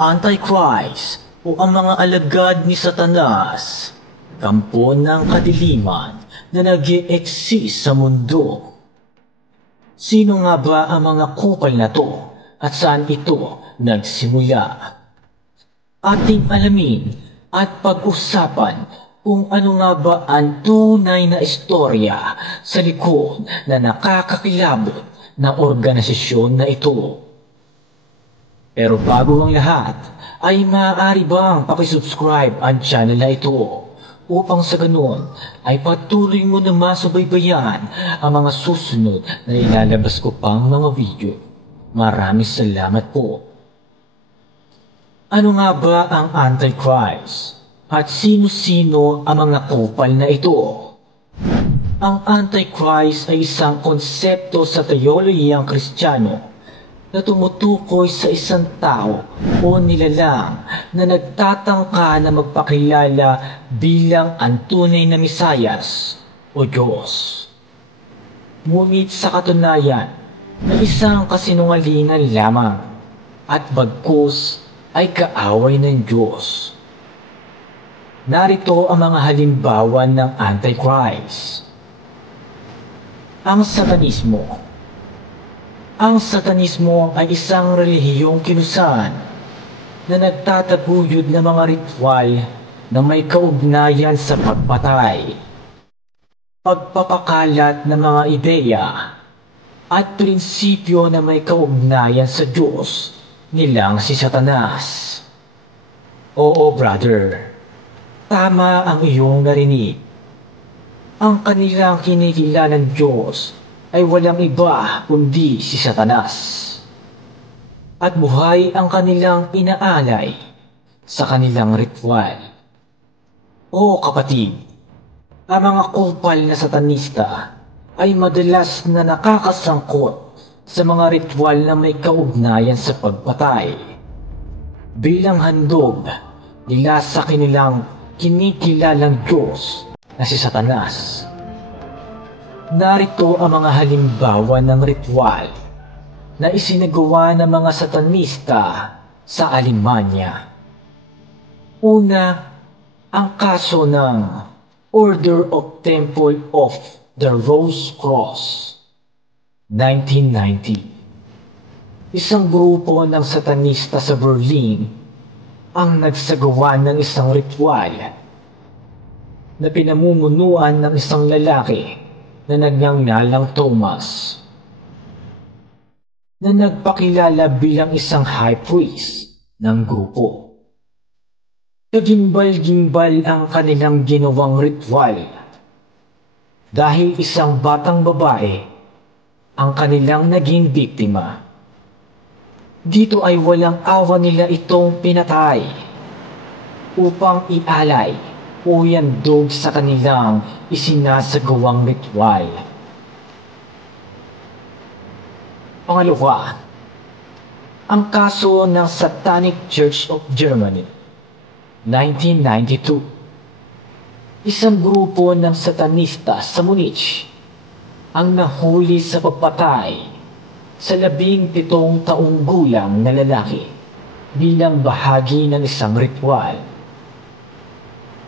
Antichrist o ang mga alagad ni Satanas, kampo ng kadiliman na nag-i-exist sa mundo. Sino nga ba ang mga kupal na to at saan ito nagsimula? Ating alamin at pag-usapan kung ano nga ba ang tunay na istorya sa likod na nakakakilabot na organisasyon na ito. Pero bago ang lahat, ay maaari bang pakisubscribe ang channel na ito upang sa ganun ay patuloy mo na masubaybayan ang mga susunod na ilalabas ko pang mga video. Maraming salamat po. Ano nga ba ang Antichrist? At sino-sino ang mga kupal na ito? Ang Antichrist ay isang konsepto sa teolohiyang Kristiyano na tumutukoy sa isang tao o nilalang na nagtatangka na magpakilala bilang ang tunay na Mesiyas o Diyos. Ngunit sa katunayan na isang kasinungalingan lamang at bagkus ay kaaway ng Diyos. Narito ang mga halimbawa ng Antichrist. Ang Satanismo. Ang Satanismo ay isang relihiyong kilusan na nagtataguyod ng mga ritual na may kaugnayan sa pagpatay, pagpapakalat ng mga ideya, at prinsipyo na may kaugnayan sa Diyos nilang si Satanas. Oo, brother, tama ang iyong narinig. Ang kanilang kinikilalang Diyos ay walang iba kundi si Satanas. At buhay ang kanilang inaalay sa kanilang ritual. O kapatid, ang mga kupal na satanista ay madalas na nakakasangkot sa mga ritual na may kaugnayan sa pagpatay. Bilang handog nila sa kanilang kinikilalang Diyos na si Satanas. Narito ang mga halimbawa ng ritual na isinagawa ng mga satanista sa Alemanya. Una, ang kaso ng Order of Temple of the Rose Cross, 1990. Isang grupo ng satanista sa Berlin ang nagsagawa ng isang ritual na pinamumunuan ng isang lalaki na nagngangalang Thomas, na nagpakilala bilang isang high priest ng grupo. Kagimbal-gimbal ang kanilang ginawang ritual dahil isang batang babae ang kanilang naging biktima. Dito ay walang awa nila itong pinatay upang ialay o yandog sa kanilang isinasagawang ritual. Pangalawa, ang kaso ng Satanic Church of Germany, 1992. Isang grupo ng satanista sa Munich ang nahuli sa pagpatay sa 17 taong gulang na lalaki bilang bahagi ng isang ritual.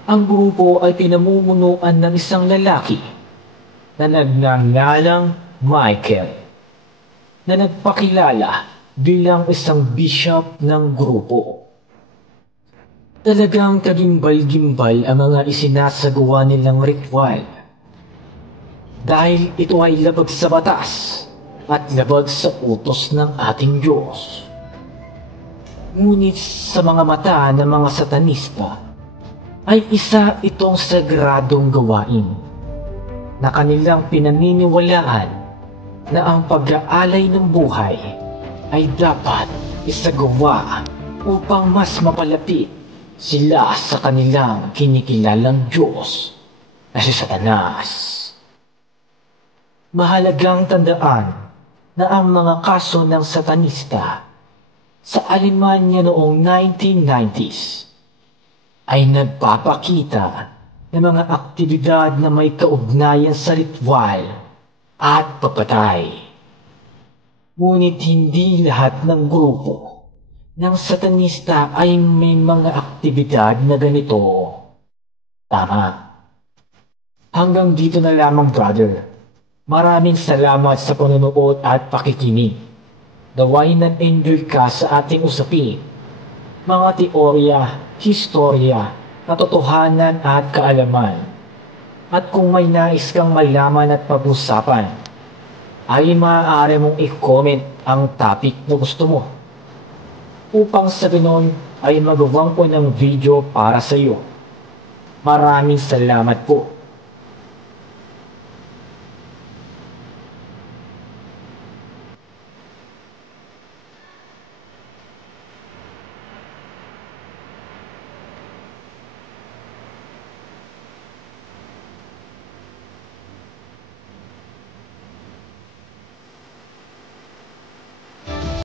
Ang grupo ay pinamumunuan ng isang lalaki na nagngangalang Michael, na nagpakilala bilang isang bishop ng grupo. Talagang kagimbal-gimbal ang mga isinasagawa nilang ritual dahil ito ay labag sa batas at labag sa utos ng ating Diyos. Ngunit sa mga mata ng mga satanista ay isa itong sagradong gawain na kanilang pinaniniwalaan na ang pag-aalay ng buhay ay dapat isagawa upang mas mapalapit sila sa kanilang kinikilalang Diyos na si Satanas. Mahalagang tandaan na ang mga kaso ng satanista sa Alemanya noong 1990s ay nagpapakita ng mga aktibidad na may kaugnayan sa ritual at papatay. Ngunit hindi lahat ng grupo ng satanista ay may mga aktibidad na ganito. Tama. Hanggang dito na lamang, brother. Maraming salamat sa panonood at pakikinig. Naway nan-enjoy ka sa ating usapin. Mga teorya, historya, katotohanan at kaalaman. At kung may nais kang malaman at pag-usapan, ay maaari mong i-comment ang topic na gusto mo. Upang sa ganon ay magawang ko ng video para sa iyo. Maraming salamat po.